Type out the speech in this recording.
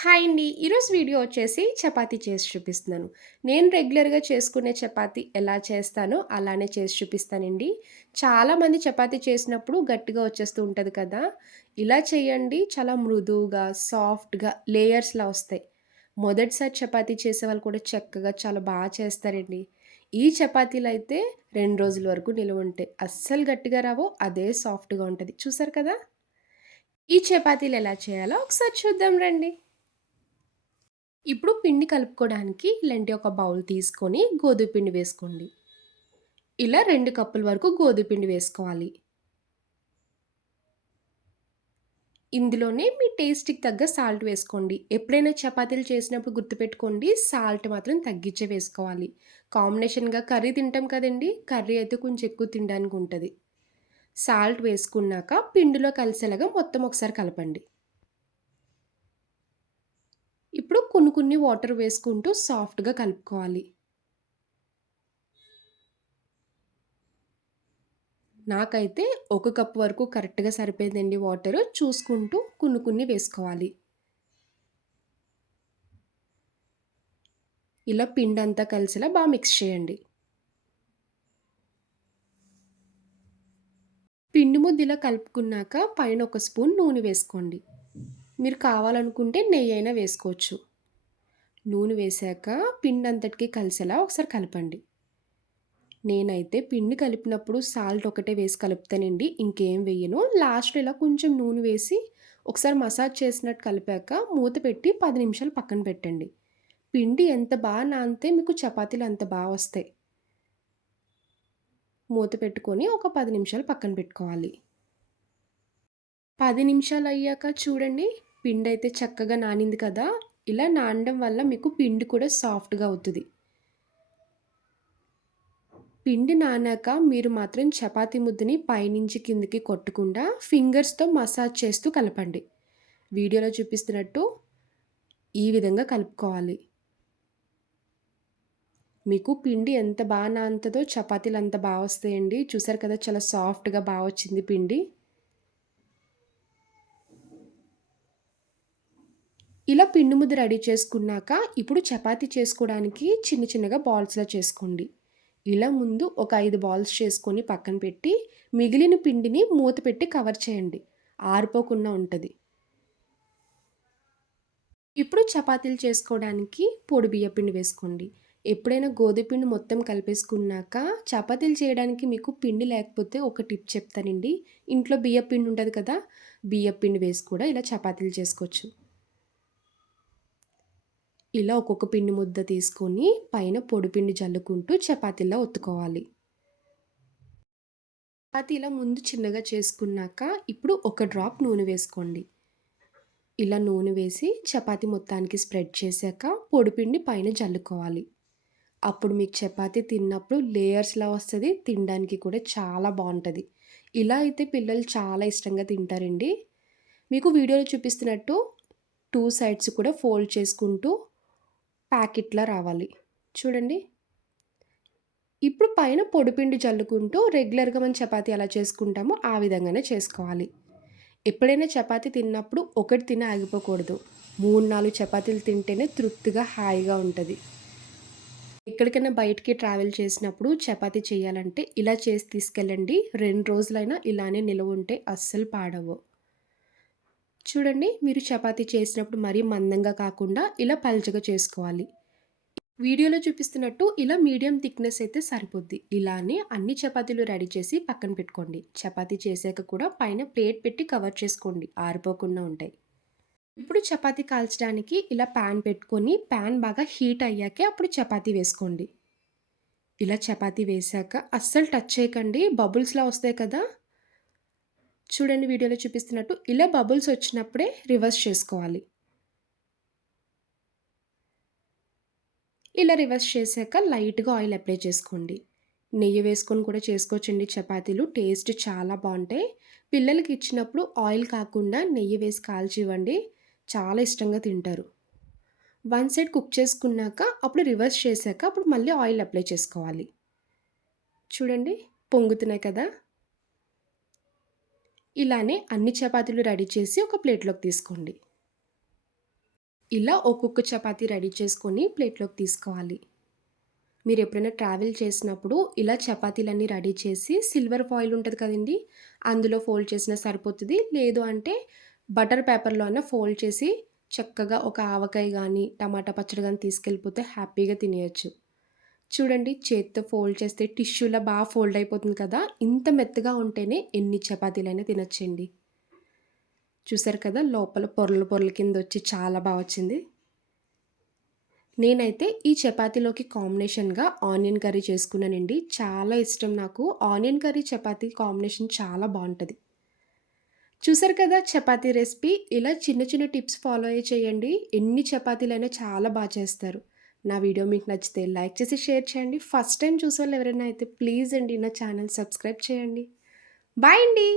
Hi అండి. ఈరోజు video వచ్చేసి చపాతీ చేసి చూపిస్తున్నాను. నేను రెగ్యులర్‌గా చేసుకునే చపాతీ ఎలా చేస్తానో అలానే చేసి చూపిస్తానండి. చాలామంది చపాతీ చేసినప్పుడు గట్టిగా వచ్చేస్తూ ఉంటది కదా! ఇలా చేయండి చాలా మృదువుగా, సాఫ్ట్‌గా లేయర్స్‌లా వస్తాయి. మొదటిసారి చపాతీ చేసేవాళ్ళు కూడా చక్కగా చాలా చేస్తారండి. ఈ చపాతీలైతే 2 రోజుల వరకు నిలువుంటాయి. అస్సలు గట్టిగా రావు. అదే సాఫ్ట్‌గా ఉంటది. చూసారు కదా! ఈ చపాతీలు ఎలా చేయాలో ఒకసారి చూద్దాం రండి. ఇప్పుడు పిండి కలుపుకోవడానికి ఇలాంటి ఒక బౌల్ తీసుకొని గోధుమ పిండి వేసుకోండి. ఇలా 2 కప్పుల వరకు గోధుమ పిండి వేసుకోవాలి. ఇందులోనే మీ టేస్ట్‌కి తగ్గ సాల్ట్ వేసుకోండి. ఎప్పుడైనా చపాతీలు చేసినప్పుడు గుర్తుపెట్టుకోండి సాల్ట్ మాత్రం తగ్గించే వేసుకోవాలి. కాంబినేషన్‌గా కర్రీ తింటాం కదండీ! కర్రీ అయితే కొంచెం ఎక్కువ తినడానికి ఉంటది. సాల్ట్ వేసుకున్నాక పిండిలో కలిసేలాగా మొత్తం ఒకసారి కలపండి. ఇప్పుడు కొన్ని కొన్ని వాటర్ వేసుకుంటూ సాఫ్ట్‌గా కలుపుకోవాలి. నాకైతే ఒక కప్ వరకు కరెక్ట్‌గా సరిపోయిందండి వాటరు. చూసుకుంటూ కొన్ని కొన్ని వేసుకోవాలి. ఇలా పిండంతా కలిసేలా మిక్స్ చేయండి. పిండి ముద్ద ఇలా కలుపుకున్నాక పైన ఒక స్పూన్ నూనె వేసుకోండి. మీరు కావాలనుకుంటే నెయ్యైనా వేసుకోవచ్చు. నూనె వేశాక పిండంతటికి కలిసేలా ఒకసారి కలపండి. నేనైతే పిండి కలిపినప్పుడు సాల్ట్ ఒకటే వేసి కలుపుతానండి. ఇంకేం వేయను. లాస్ట్‌లో ఇలా కొంచెం నూనె వేసి ఒకసారి మసాజ్ చేసినట్టు కలిపాక మూత పెట్టి 10 నిమిషాలు పక్కన పెట్టండి. పిండి ఎంత నానితే మీకు చపాతీలు అంత వస్తాయి. మూత పెట్టుకొని ఒక 10 నిమిషాలు పక్కన పెట్టుకోవాలి. 10 నిమిషాలయ్యాక చూడండి పిండయితే చక్కగా నానింది కదా! ఇలా నానడం వల్ల మీకు పిండి కూడా సాఫ్ట్‌గా అవుతది. పిండి నానాక మీరు మాత్రం చపాతీ ముద్దని పైనుంచి కిందకి కొట్టకుండా ఫింగర్స్‌తో మసాజ్ చేస్తూ కలపండి. వీడియోలో చూపిస్తున్నట్టు ఈ విధంగా కలుపుకోవాలి. మీకు పిండి ఎంత నానుతదో చపాతీలు అంత వస్తాయండి. చూసారు కదా! చాలా సాఫ్ట్‌గా వచ్చింది పిండి. ఇలా పిండి ముద్ద రెడీ చేసుకున్నాక ఇప్పుడు చపాతీ చేసుకోవడానికి చిన్న చిన్నగా బాల్స్‌లా చేసుకోండి. ఇలా ముందు ఒక 5 బాల్స్ చేసుకొని పక్కన పెట్టి మిగిలిన పిండిని మూత పెట్టి కవర్ చేయండి. ఆరిపోకుండా ఉంటది. ఇప్పుడు చపాతీలు చేసుకోవడానికి పొడి బియ్యపిండి వేసుకోండి. ఎప్పుడైనా గోధుమ పిండి మొత్తం కలిపేసుకున్నాక చపాతీలు చేయడానికి మీకు పిండి లేకపోతే ఒక టిప్ చెప్తానండి. ఇంట్లో బియ్యపిండి ఉంటది కదా! బియ్యపిండి వేసి కూడా ఇలా చపాతీలు చేసుకోవచ్చు. ఇలా ఒక్కొక్క పిండి ముద్ద తీసుకొని పైన పొడిపిండి జల్లుకుంటూ చపాతీలా ఒత్తుకోవాలి. చపాతీ ఇలా ముందు చిన్నగా చేసుకున్నాక ఇప్పుడు ఒక డ్రాప్ నూనె వేసుకోండి. ఇలా నూనె వేసి చపాతీ మొత్తానికి స్ప్రెడ్ చేశాక పొడిపిండి పైన జల్లుకోవాలి. అప్పుడు మీకు చపాతీ తిన్నప్పుడు లేయర్స్‌లా వస్తది. తినడానికి కూడా చాలా బావుంటది. ఇలా అయితే పిల్లలు చాలా ఇష్టంగా తింటారండి. మీకు వీడియోలో చూపిస్తున్నట్టు 2 సైడ్స్ కూడా ఫోల్డ్ చేసుకుంటూ ప్యాకెట్‌లా రావాలి. చూడండి. ఇప్పుడు పైన పొడిపిండి జల్లుకుంటూ రెగ్యులర్‌గా మనం చపాతీ ఎలా చేసుకుంటామో ఆ విధంగానే చేసుకోవాలి. ఎప్పుడైనా చపాతీ తిన్నప్పుడు ఒకటి తిని ఆగిపోకూడదు. 3, 4 చపాతీలు తింటేనే తృప్తిగా, హాయిగా ఉంటది. ఎక్కడికైనా బయటికి ట్రావెల్ చేసినప్పుడు చపాతీ చేయాలంటే ఇలా చేసి తీసుకెళ్ళండి. 2 రోజులైనా ఇలానే నిలవుంటే అస్సలు పాడవు. చూడండి మీరు చపాతీ చేసినప్పుడు మరీ మందంగా కాకుండా ఇలా పల్చగా చేసుకోవాలి. వీడియోలో చూపిస్తున్నట్టు ఇలా మీడియం థిక్‌నెస్ అయితే సరిపోద్ది. ఇలానే అన్ని చపాతీలు రెడీ చేసి పక్కన పెట్టుకోండి. చపాతీ చేశాక కూడా పైన ప్లేట్ పెట్టి కవర్ చేసుకోండి. ఆరిపోకుండా ఉంటాయి. ఇప్పుడు చపాతీ కాల్చడానికి ఇలా పాన్ పెట్టుకొని పాన్ బాగా హీట్ అయ్యాకే అప్పుడు చపాతీ వేసుకోండి. ఇలా చపాతీ వేశాక అస్సలు టచ్ చేయకండి. బబుల్స్‌లా వస్తాయి కదా! చూడండి వీడియోలో చూపిస్తున్నట్టు ఇలా బబుల్స్ వచ్చినప్పుడే రివర్స్ చేసుకోవాలి. ఇలా రివర్స్ చేశాక లైట్‌గా ఆయిల్ అప్లై చేసుకోండి. నెయ్యి వేసుకొని కూడా చేసుకోవచ్చండి చపాతీలు. టేస్ట్ చాలా బావుంటాయి. పిల్లలకి ఇచ్చినప్పుడు ఆయిల్ కాకుండా నెయ్యి వేసి కాల్చి ఇవ్వండి. చాలా ఇష్టంగా తింటారు. వన్ సైడ్ కుక్ చేసుకున్నాక అప్పుడు రివర్స్ చేశాక అప్పుడు మళ్ళీ ఆయిల్ అప్లై చేసుకోవాలి. చూడండి పొంగుతున్నాయి కదా! ఇలానే అన్ని చపాతీలు రెడీ చేసి ఒక ప్లేట్‌లోకి తీసుకోండి. ఇలా ఒక్కొక్క చపాతీ రెడీ చేసుకొని ప్లేట్‌లోకి తీసుకోవాలి. మీరెప్పుడైనా ట్రావెల్ చేసినప్పుడు ఇలా చపాతీలన్నీ రెడీ చేసి సిల్వర్ ఫాయిల్ ఉంటది కదండీ! అందులో ఫోల్డ్ చేసినా సరిపోతది. లేదు అంటే బటర్ పేపర్‌లో అయినా ఫోల్డ్ చేసి చక్కగా ఒక ఆవకాయ గానీ, టమాటా పచ్చడి గానీ తీసుకెళ్ళిపోతే హ్యాపీగా తినేయొచ్చు. చూడండి చేత్తో ఫోల్డ్ చేస్తే టిష్యూలా ఫోల్డ్ అయిపోతుంది కదా! ఇంత మెత్తగా ఉంటేనే ఎన్ని చపాతీలైనా తినొచ్చండి. చూసారు కదా! లోపల పొరలు పొరల కిందొచ్చి చాలా వచ్చింది. నేనైతే ఈ చపాతీలోకి కాంబినేషన్‌గా ఆనియన్ కర్రీ చేసుకున్నానండి. చాలా ఇష్టం నాకు. ఆనియన్ కర్రీ, చపాతీ కాంబినేషన్ చాలా బావుంటది. చూసారు కదా చపాతీ రెసిపీ. ఇలా చిన్న చిన్న టిప్స్ ఫాలో అయ్యి చేయండి. ఎన్ని చపాతీలైనా చాలా చేస్తారు. నా వీడియో మీకు నచ్చితే లైక్ చేసి, షేర్ చేయండి. ఫస్ట్ టైమ్ చూసేవాళ్ళు ఎవరైనా అయితే ప్లీజ్ అండి నా ఛానల్ సబ్స్క్రైబ్ చేయండి. బాయ్ అండి.